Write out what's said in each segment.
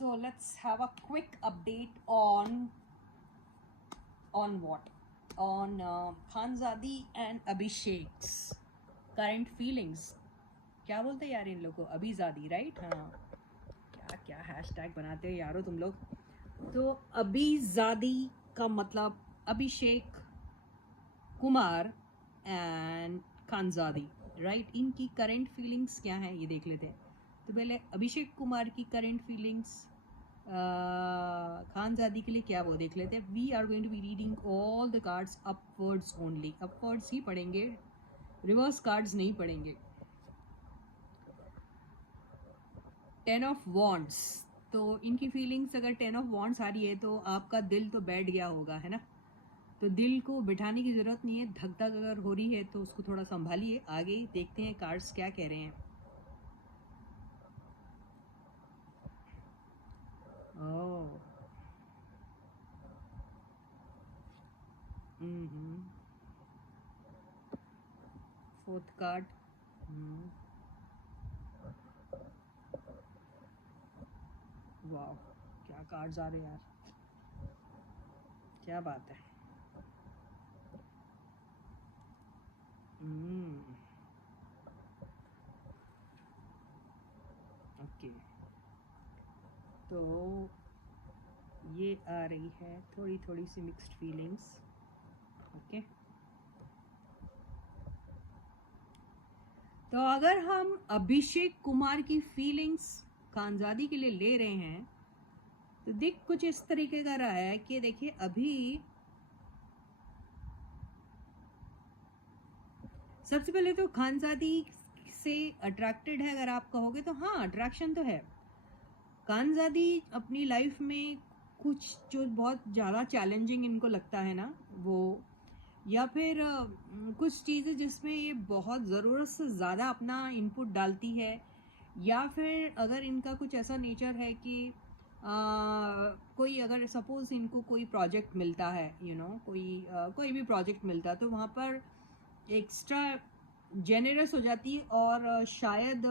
So let's have a quick update on what? On Khanzadi and Abhishek's current feelings. क्या बोलते हैं यार इन लोग को? अभिजादी, राइट? हाँ, क्या क्या हैशटैग बनाते हो यारो तुम लोग. तो अभिजादी का मतलब अभिषेक कुमार एंड खानजादी, राइट? इनकी करंट फीलिंग्स क्या है ये देख लेते हैं. तो पहले अभिषेक कुमार की करंट फीलिंग्स खानजादी के लिए क्या वो देख लेते हैं. We are going to be reading all the cards upwards only. Upwards ही पढ़ेंगे, रिवर्स कार्ड्स नहीं पढ़ेंगे. 10 ऑफ वॉन्ड्स. तो इनकी फीलिंग्स अगर 10 ऑफ वॉन्ड्स आ रही है तो आपका दिल तो बैठ गया होगा, है ना? तो दिल को बिठाने की ज़रूरत नहीं है. धक धक अगर हो रही है तो उसको थोड़ा संभालिए. आगे देखते हैं कार्ड्स क्या कह रहे हैं. ओह, फोर्थ कार्ड. वाह, क्या कार्ड्स आ रहे हैं यार, क्या बात है. ओके, तो ये आ रही है थोड़ी थोड़ी सी मिक्स्ड फीलिंग्स. ओके, तो अगर हम अभिषेक कुमार की फीलिंग्स खानजादी के लिए ले रहे हैं तो देख कुछ इस तरीके का रहा है कि देखिए अभी सबसे पहले तो खानजादी से अट्रैक्टेड है अगर आप कहोगे तो हाँ, अट्रैक्शन तो है. खानजादी अपनी लाइफ में कुछ जो बहुत ज़्यादा चैलेंजिंग इनको लगता है ना, वो या फिर कुछ चीज़ें जिसमें ये बहुत ज़रूरत से ज़्यादा अपना इनपुट डालती है, या फिर अगर इनका कुछ ऐसा नेचर है कि कोई अगर सपोज इनको कोई प्रोजेक्ट मिलता है, कोई भी प्रोजेक्ट मिलता है तो वहाँ पर एक्स्ट्रा जेनरस हो जाती है. और शायद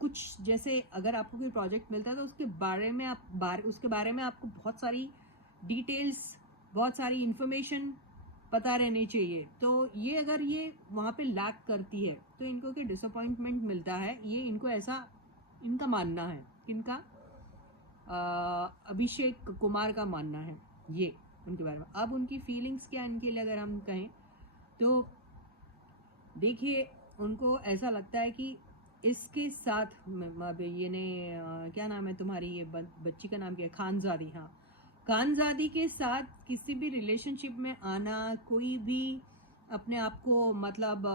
कुछ जैसे अगर आपको कोई प्रोजेक्ट मिलता है तो उसके बारे में आपको बहुत सारी डिटेल्स, बहुत सारी इंफॉर्मेशन पता रहनी चाहिए. तो ये अगर ये वहाँ पे लैक करती है तो इनको क्या डिसअपॉइंटमेंट मिलता है, ये इनको ऐसा इनका मानना है. इनका अभिषेक कुमार का मानना है ये उनके बारे में. अब उनकी फीलिंग्स क्या इनके लिए अगर हम कहें तो देखिए उनको ऐसा लगता है कि इसके साथ ये ने क्या नाम है तुम्हारी, ये बच्ची का नाम क्या है? खानजादी. हाँ, खानजादी के साथ किसी भी रिलेशनशिप में आना, कोई भी अपने आप को मतलब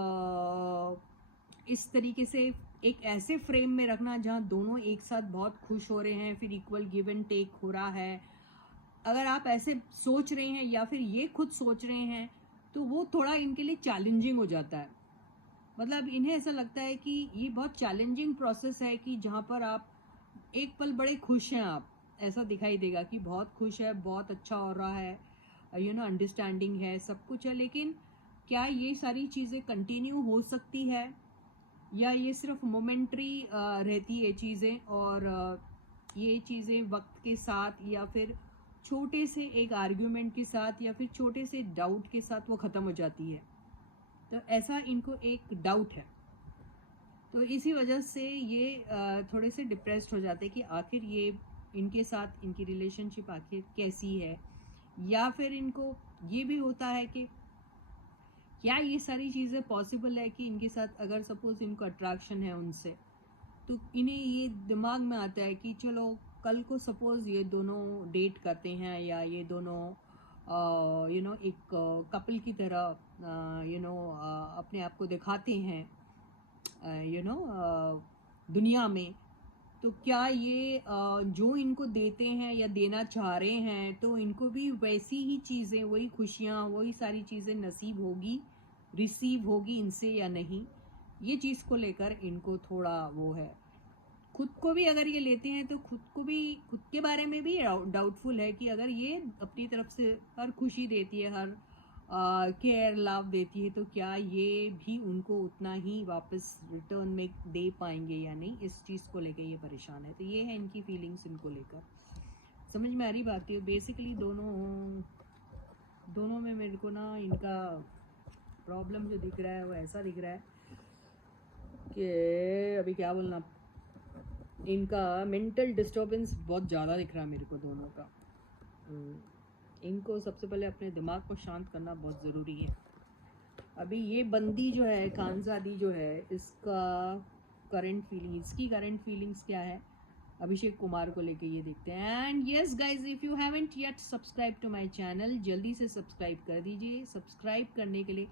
इस तरीके से एक ऐसे फ्रेम में रखना जहाँ दोनों एक साथ बहुत खुश हो रहे हैं, फिर इक्वल गिव एंड टेक हो रहा है. अगर आप ऐसे सोच रहे हैं या फिर ये खुद सोच रहे हैं तो वो थोड़ा इनके लिए चैलेंजिंग हो जाता है. मतलब इन्हें ऐसा लगता है कि ये बहुत चैलेंजिंग प्रोसेस है कि जहाँ पर आप एक पल बड़े खुश हैं, आप ऐसा दिखाई देगा कि बहुत खुश है, बहुत अच्छा हो रहा है, अंडरस्टैंडिंग है, सब कुछ है. लेकिन क्या ये सारी चीज़ें कंटिन्यू हो सकती है या ये सिर्फ मोमेंट्री रहती है चीज़ें, और ये चीज़ें वक्त के साथ या फिर छोटे से एक आर्ग्यूमेंट के साथ या फिर छोटे से डाउट के साथ वो ख़त्म हो जाती है. तो ऐसा इनको एक डाउट है. तो इसी वजह से ये थोड़े से डिप्रेस्ड हो जाते हैं कि आखिर ये इनके साथ इनकी रिलेशनशिप आखिर कैसी है. या फिर इनको ये भी होता है कि क्या ये सारी चीज़ें पॉसिबल है कि इनके साथ अगर सपोज इनको अट्रैक्शन है उनसे, तो इन्हें ये दिमाग में आता है कि चलो कल को सपोज ये दोनों डेट करते हैं या ये दोनों एक कपल की तरह अपने आप को दिखाते हैं दुनिया में. तो क्या ये जो इनको देते हैं या देना चाह रहे हैं तो इनको भी वैसी ही चीज़ें, वही खुशियाँ, वही सारी चीज़ें नसीब होगी, रिसीव होगी इनसे या नहीं, ये चीज़ को लेकर इनको थोड़ा वो है. खुद को भी अगर ये लेते हैं तो खुद के बारे में भी डाउटफुल है कि अगर ये अपनी तरफ से हर खुशी देती है, हर केयर लव देती है, तो क्या ये भी उनको उतना ही वापस रिटर्न में दे पाएंगे या नहीं, इस चीज़ को लेकर ये परेशान है। तो ये है इनकी फीलिंग्स इनको लेकर। समझ में आ रही बात है। बेसिकली दोनों में मेरे को ना इनका प्रॉब्लम जो दिख रहा है वो ऐसा दिख रहा है कि अभी क्या बोलना, इनका मेंटल डिस्टर्बेंस बहुत ज़्यादा दिख रहा है मेरे को दोनों का। इनको सबसे पहले अपने दिमाग को शांत करना बहुत ज़रूरी है। अभी ये बंदी जो है, खानजादी जो है, इसका इसकी करंट फीलिंग्स क्या है अभिषेक कुमार को लेके, ये देखते हैं। And yes guys, if you haven't yet subscribe to my channel, जल्दी से सब्सक्राइब कर दीजिए। सब्सक्राइब करने के लिए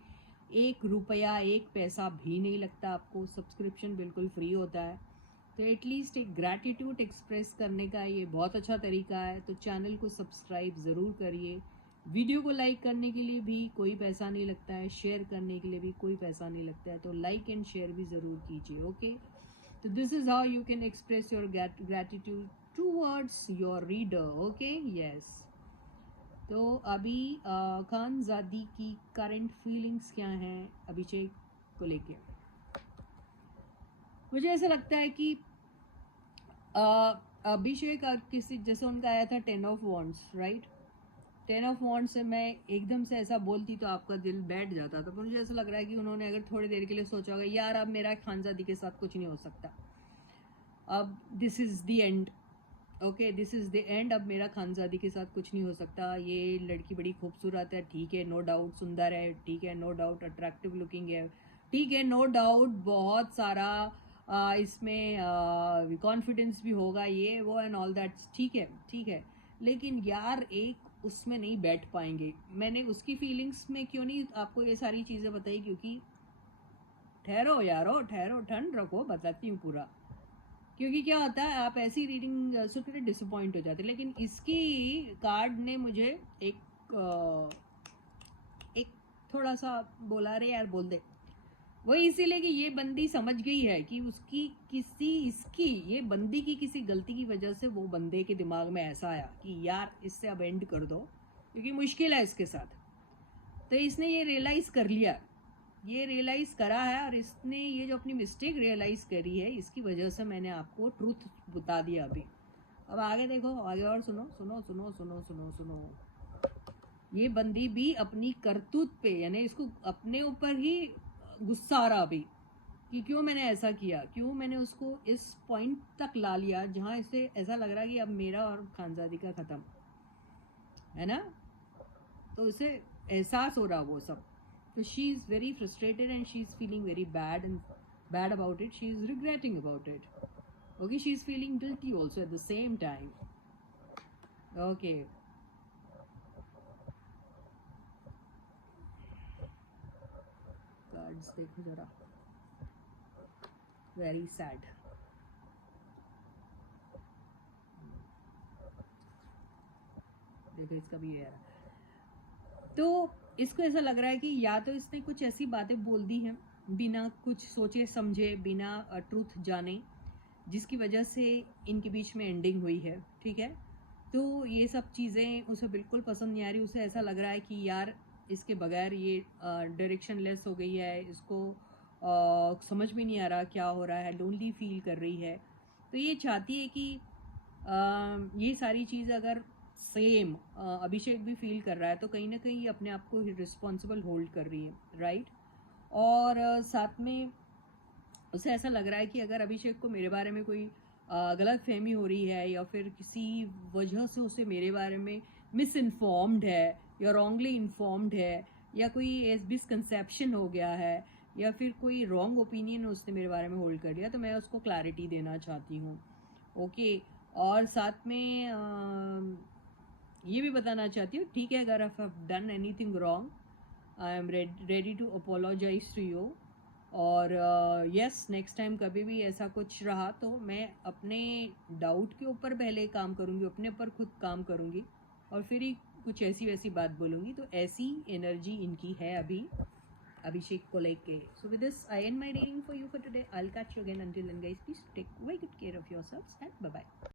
1 रुपया 1 पैसा भी नहीं लगता आपको, सब्सक्रिप्शन बिल्कुल फ्री होता है। तो एटलीस्ट एक ग्रैटिट्यूड एक्सप्रेस करने का ये बहुत अच्छा तरीका है। तो चैनल को सब्सक्राइब ज़रूर करिए। वीडियो को लाइक करने के लिए भी कोई पैसा नहीं लगता है, शेयर करने के लिए भी कोई पैसा नहीं लगता है, तो लाइक एंड शेयर भी ज़रूर कीजिए। ओके, तो this is how you can express your gratitude towards your reader. Okay, yes. तो अभी खानजादी की करंट फीलिंग्स क्या हैं अभिषेक को लेके। मुझे ऐसा लगता है कि अभिषेक किसी, जैसे उनका आया था 10 of wands, right. 10 of wands से मैं एकदम से ऐसा बोलती तो आपका दिल बैठ जाता, तो मुझे ऐसा लग रहा है कि उन्होंने अगर थोड़ी देर के लिए सोचा होगा, यार अब मेरा खानजादी के साथ कुछ नहीं हो सकता, अब this is the end. Okay, this is the end, अब मेरा खानजादी के साथ कुछ नहीं हो सकता। ये लड़की बड़ी खूबसूरत है, ठीक है, नो डाउट, सुंदर है, ठीक है, नो डाउट, अट्रैक्टिव लुकिंग है, ठीक है, नो डाउट, बहुत सारा इसमें कॉन्फिडेंस भी होगा, ये वो एंड ऑल दैट, ठीक है, ठीक है। लेकिन यार एक उसमें नहीं बैठ पाएंगे। मैंने उसकी फीलिंग्स में क्यों नहीं आपको ये सारी चीज़ें बताई, क्योंकि ठहरो यारो, ठहरो, ठंड रखो, बताती हूँ पूरा। क्योंकि क्या होता है, आप ऐसी रीडिंग सुन के डिसअपॉइंट हो जाते, लेकिन इसकी कार्ड ने मुझे एक थोड़ा सा बोला, रे यार बोल दे, वही इसीलिए कि ये बंदी समझ गई है कि ये बंदी की किसी गलती की वजह से वो बंदे के दिमाग में ऐसा आया कि यार इससे अब एंड कर दो, क्योंकि मुश्किल है इसके साथ। तो इसने ये रियलाइज़ कर लिया, ये रियलाइज़ करा है, और इसने ये जो अपनी मिस्टेक रियलाइज़ करी है, इसकी वजह से मैंने आपको ट्रूथ बता दिया अभी। अब आगे देखो, आगे और सुनो सुनो सुनो सुनो सुनो सुनो। ये बंदी भी अपनी करतूत पे, यानी इसको अपने ऊपर ही गुस्सा आ रहा अभी कि क्यों मैंने ऐसा किया, क्यों मैंने उसको इस पॉइंट तक ला लिया जहाँ इसे ऐसा लग रहा है कि अब मेरा और खानजादी का ख़त्म है ना। तो उसे एहसास हो रहा वो सब। So she is very frustrated and she is feeling very bad about it. She is regretting about it. Okay, she is feeling guilty also at the same time. Okay. Cards देखो जरा. Very sad. देखो इसका भी ये है। तो इसको ऐसा लग रहा है कि या तो इसने कुछ ऐसी बातें बोल दी हैं बिना कुछ सोचे समझे, बिना ट्रूथ जाने, जिसकी वजह से इनके बीच में एंडिंग हुई है, ठीक है। तो ये सब चीज़ें उसे बिल्कुल पसंद नहीं आ रही। उसे ऐसा लग रहा है कि यार इसके बगैर ये डायरेक्शन लेस हो गई है, इसको समझ में नहीं आ रहा क्या हो रहा है, लोनली फील कर रही है। तो ये चाहती है कि ये सारी चीज़ अगर सेम अभिषेक भी फील कर रहा है, तो कहीं ना कहीं ये अपने आप को रिस्पॉन्सिबल होल्ड कर रही है, राइट। और साथ में उसे ऐसा लग रहा है कि अगर अभिषेक को मेरे बारे में कोई गलत फहमी हो रही है, या फिर किसी वजह से उसे मेरे बारे में मिस इन्फॉर्म्ड है या रॉन्गली इन्फॉर्म्ड है, या कोई मिसकंसेप्शन हो गया है, या फिर कोई रॉन्ग ओपिनियन उसने मेरे बारे में होल्ड कर लिया, तो मैं उसको क्लैरिटी देना चाहती हूँ। ओके, और साथ में ये भी बताना चाहती हूँ, ठीक है, अगर I have done anything wrong, I am ready to apologise to you. और यस, नेक्स्ट टाइम कभी भी ऐसा कुछ रहा तो मैं अपने डाउट के ऊपर पहले काम करूँगी, अपने ऊपर खुद काम करूँगी, और फिर ही कुछ ऐसी वैसी बात बोलूँगी। तो ऐसी एनर्जी इनकी है अभी अभिषेक को लेके। So with this I end my reading for you for today. I will catch you again, until then guys, please take very good care of yourselves and bye bye.